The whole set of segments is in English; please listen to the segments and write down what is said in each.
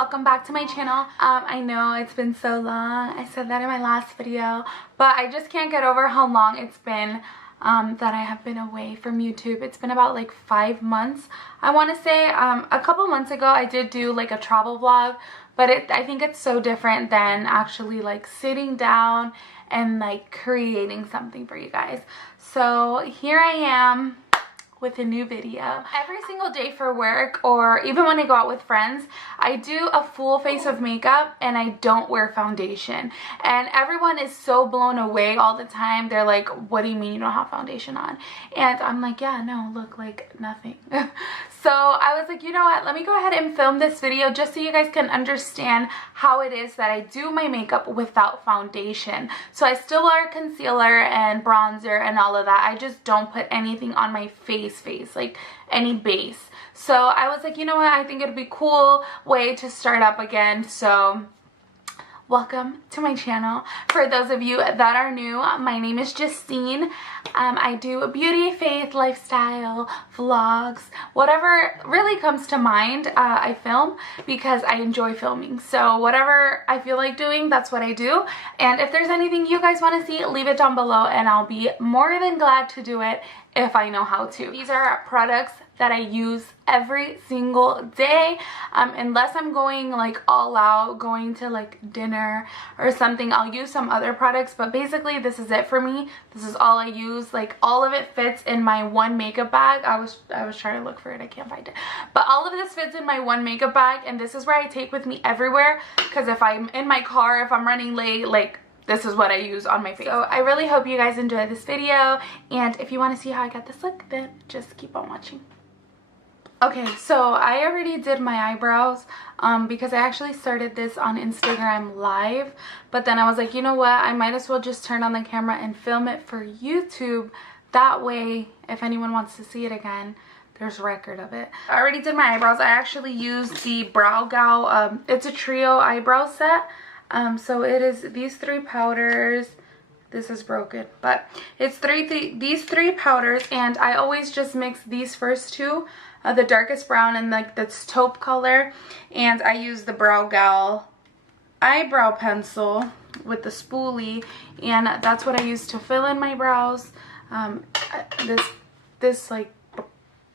welcome back to my channel. I know it's been so long. I said that in my last video, but I just can't get over how long it's been that I have been away from YouTube. It's been about like 5 months, I want to say. A couple months ago I did do like a travel vlog, but I think it's so different than actually like sitting down and like creating something for you guys. So here I am with a new video. Every single day for work, or even when I go out with friends, I do a full face of makeup and I don't wear foundation. And everyone is so blown away all the time. They're like, what do you mean you don't have foundation on? And I'm like, yeah, no, look, like nothing. So I was like, you know what, let me go ahead and film this video just so you guys can understand how it is that I do my makeup without foundation. So I still wear concealer and bronzer and all of that. I just don't put anything on my face, like any base. So I was like, you know what, I think it'd be a cool way to start up again. So welcome to my channel. For those of you that are new, my name is Justine. I do beauty, faith, lifestyle, vlogs, whatever really comes to mind. I film because I enjoy filming. So whatever I feel like doing, that's what I do. And if there's anything you guys want to see, leave it down below and I'll be more than glad to do it if I know how to. These are products that I use every single day, unless I'm going like all out, going to like dinner or something, I'll use some other products, but basically this is it for me. This is all I use. Like all of it fits in my one makeup bag. I was trying to look for it, I can't find it, but all of this fits in my one makeup bag, and this is where I take with me everywhere, because if I'm in my car, if I'm running late, like this is what I use on my face. So I really hope you guys enjoy this video, and if you want to see how I got this look, then just keep on watching. Okay, so I already did my eyebrows because I actually started this on Instagram Live, but then I was like, you know what, I might as well just turn on the camera and film it for YouTube. That way, if anyone wants to see it again, there's record of it. I already did my eyebrows. I actually used the Brow Gal, it's a trio eyebrow set. So it is these 3 powders. This is broken, but it's these three powders, and I always just mix these first two, the darkest brown and like this taupe color, and I use the Brow Gal eyebrow pencil with the spoolie, and that's what I use to fill in my brows. This like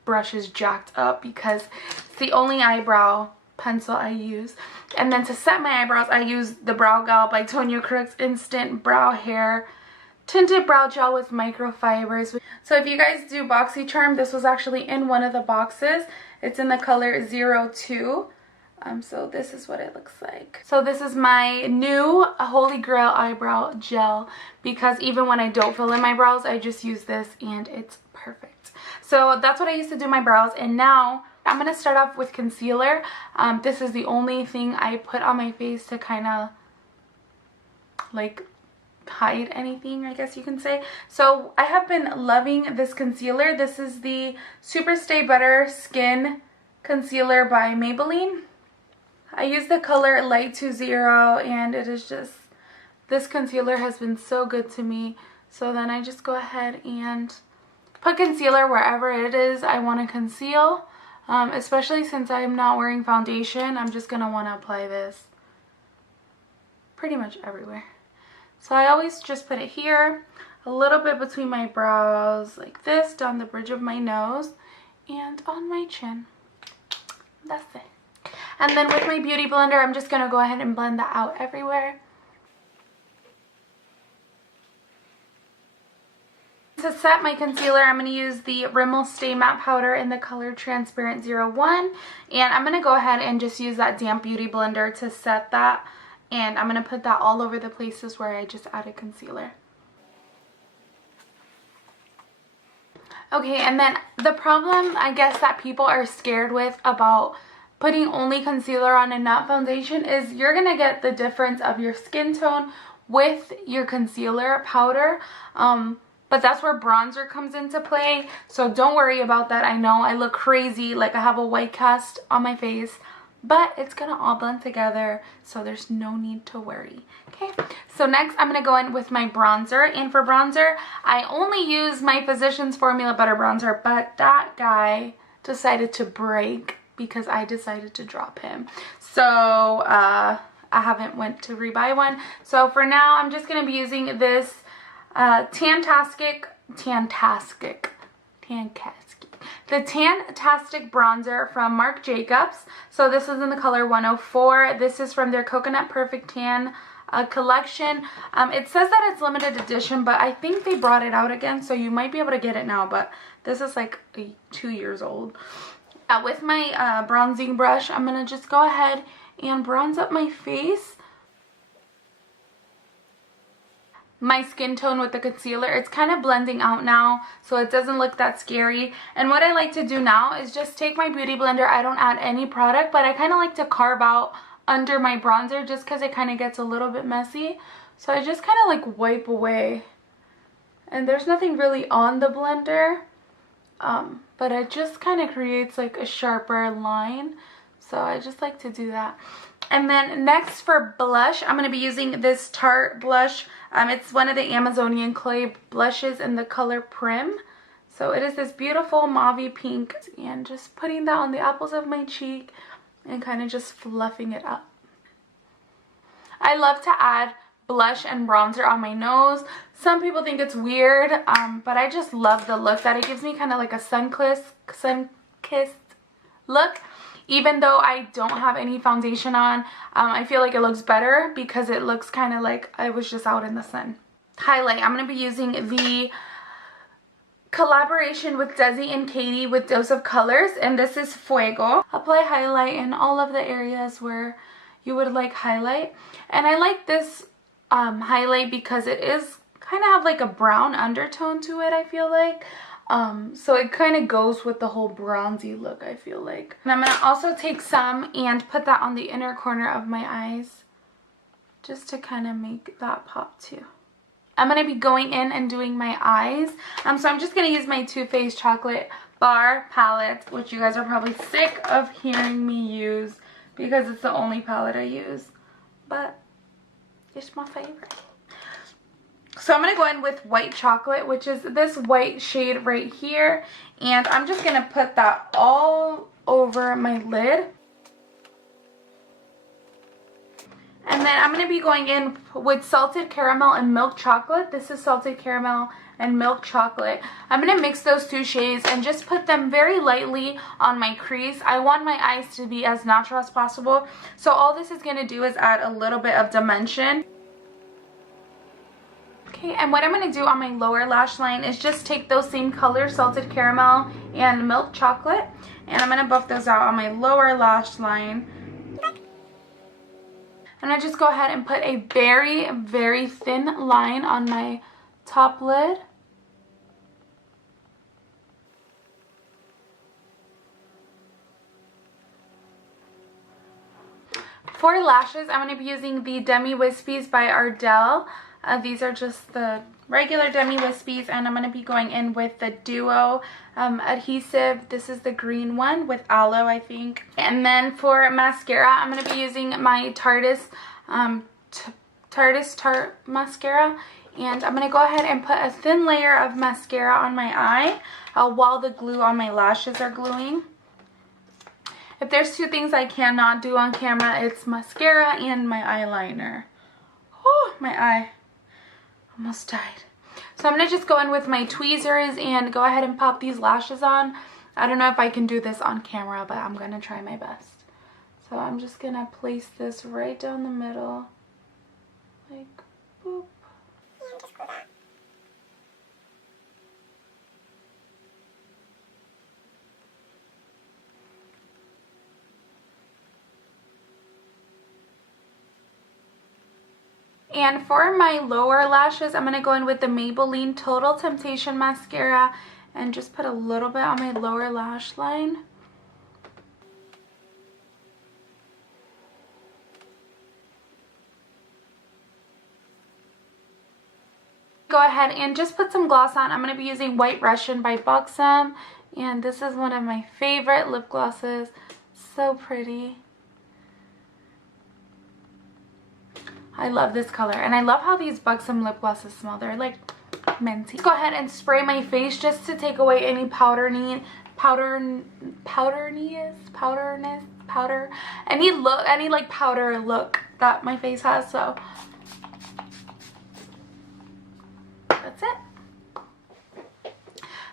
brush is jacked up because it's the only eyebrow pencil I use. And then to set my eyebrows, I use the Brow Gal by Tonya Crooks Instant Brow Hair Tinted Brow Gel with microfibers. So if you guys do BoxyCharm, this was actually in one of the boxes. It's in the color 02. So this is what it looks like. So this is my new Holy Grail eyebrow gel, because even when I don't fill in my brows, I just use this and it's perfect. So that's what I used to do my brows, and now I'm going to start off with concealer. This is the only thing I put on my face to kind of like hide anything, I guess you can say. So I have been loving this concealer. This is the Super Stay Butter Skin Concealer by Maybelline. I use the color Light 20, and it is just, this concealer has been so good to me. So then I just go ahead and put concealer wherever it is I want to conceal. Especially since I'm not wearing foundation, I'm just going to want to apply this pretty much everywhere. So I always just put it here, a little bit between my brows, like this, down the bridge of my nose, and on my chin. That's it. And then with my beauty blender, I'm just going to go ahead and blend that out everywhere. To set my concealer, I'm going to use the Rimmel Stay Matte Powder in the color Transparent 01. And I'm going to go ahead and just use that damp beauty blender to set that. And I'm going to put that all over the places where I just added concealer. Okay, and then the problem I guess that people are scared with about putting only concealer on and not foundation is you're going to get the difference of your skin tone with your concealer powder. But that's where bronzer comes into play, so don't worry about that. I know I look crazy, like I have a white cast on my face, but it's gonna all blend together, so there's no need to worry. Okay, so next I'm gonna go in with my bronzer, and for bronzer, I only use my Physicians Formula Butter Bronzer, but that guy decided to break because I decided to drop him. So I haven't went to rebuy one. So for now, I'm just going to be using this the Tantastic bronzer from Marc Jacobs. So this is in the color 104. This is from their Coconut Perfect Tan collection. It says that it's limited edition, but I think they brought it out again, so you might be able to get it now, but this is like 2 years old. With my bronzing brush, I'm going to just go ahead and bronze up my face. My skin tone with the concealer. It's kind of blending out now, so it doesn't look that scary. And what I like to do now is just take my beauty blender. I don't add any product, but I kind of like to carve out under my bronzer just because it kind of gets a little bit messy. So I just kind of like wipe away. And there's nothing really on the blender, but it just kind of creates like a sharper line. So I just like to do that. And then next for blush, I'm going to be using this Tarte blush. It's one of the Amazonian clay blushes in the color Prim. So it is this beautiful mauve pink. And just putting that on the apples of my cheek and kind of just fluffing it up. I love to add blush and bronzer on my nose. Some people think it's weird, but I just love the look that it gives me, kind of like a sun-kissed look. Even though I don't have any foundation on, I feel like it looks better because it looks kind of like I was just out in the sun. Highlight, I'm going to be using the collaboration with Desi and Katie with Dose of Colors, and this is Fuego. Apply highlight in all of the areas where you would like highlight. And I like this highlight because it is kind of have like a brown undertone to it, I feel like. So it kind of goes with the whole bronzy look, I feel like. And I'm going to also take some and put that on the inner corner of my eyes just to kind of make that pop too. I'm going to be going in and doing my eyes. So I'm just going to use my Too Faced Chocolate Bar palette, which you guys are probably sick of hearing me use because it's the only palette I use. But it's my favorite. So I'm going to go in with White Chocolate, which is this white shade right here. And I'm just going to put that all over my lid. And then I'm going to be going in with Salted Caramel and Milk Chocolate. This is Salted Caramel and Milk Chocolate. I'm going to mix those two shades and just put them very lightly on my crease. I want my eyes to be as natural as possible. So all this is going to do is add a little bit of dimension. Okay, and what I'm going to do on my lower lash line is just take those same colors, Salted Caramel and Milk Chocolate, and I'm going to buff those out on my lower lash line. And I just go ahead and put a very, very thin line on my top lid. For lashes, I'm going to be using the Demi Wispies by Ardell. These are just the regular Demi Wispies, and I'm going to be going in with the Duo adhesive. This is the green one with aloe, I think. And then for mascara, I'm going to be using my Tarte mascara. And I'm going to go ahead and put a thin layer of mascara on my eye while the glue on my lashes are gluing. If there's two things I cannot do on camera, it's mascara and my eyeliner. Oh, my eye almost died. So I'm going to just go in with my tweezers and go ahead and pop these lashes on. I don't know if I can do this on camera, but I'm going to try my best. So I'm just going to place this right down the middle. Like, boop. And just glue that. And for my lower lashes, I'm going to go in with the Maybelline Total Temptation Mascara and just put a little bit on my lower lash line. Go ahead and just put some gloss on. I'm going to be using White Russian by Buxom, and this is one of my favorite lip glosses. So pretty. I love this color, and I love how these Buxom lip glosses smell. They're like minty. Go ahead and spray my face just to take away any powder, any like powder look that my face has. So that's it.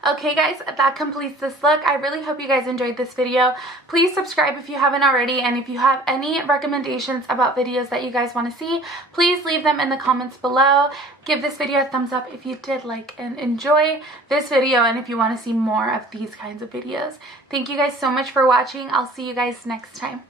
Okay guys, that completes this look. I really hope you guys enjoyed this video. Please subscribe if you haven't already, and if you have any recommendations about videos that you guys want to see, please leave them in the comments below. Give this video a thumbs up if you did like and enjoy this video, and if you want to see more of these kinds of videos. Thank you guys so much for watching. I'll see you guys next time.